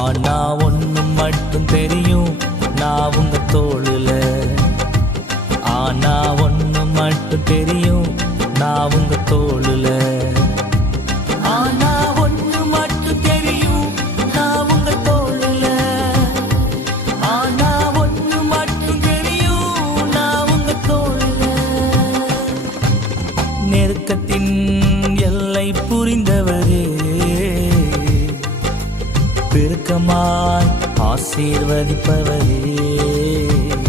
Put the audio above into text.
ஆனா ஒண்ணு மட்டும் தெரியும், நான் உங்க தோளுல. ஆனா ஒண்ணு மட்டும் தெரியும், நான் உங்க தோளுல. ஆனா ஒண்ணு மட்டும் தெரியும், நான் உங்க தோளுல. ஆனா ஒண்ணு மட்டும் தெரியும், நான் உங்க தோளுல. நெருக்கத்தின் எல்லை புரிந்தவரே, பெருக்கமாய் ஆசீர்வதிப்பவரே,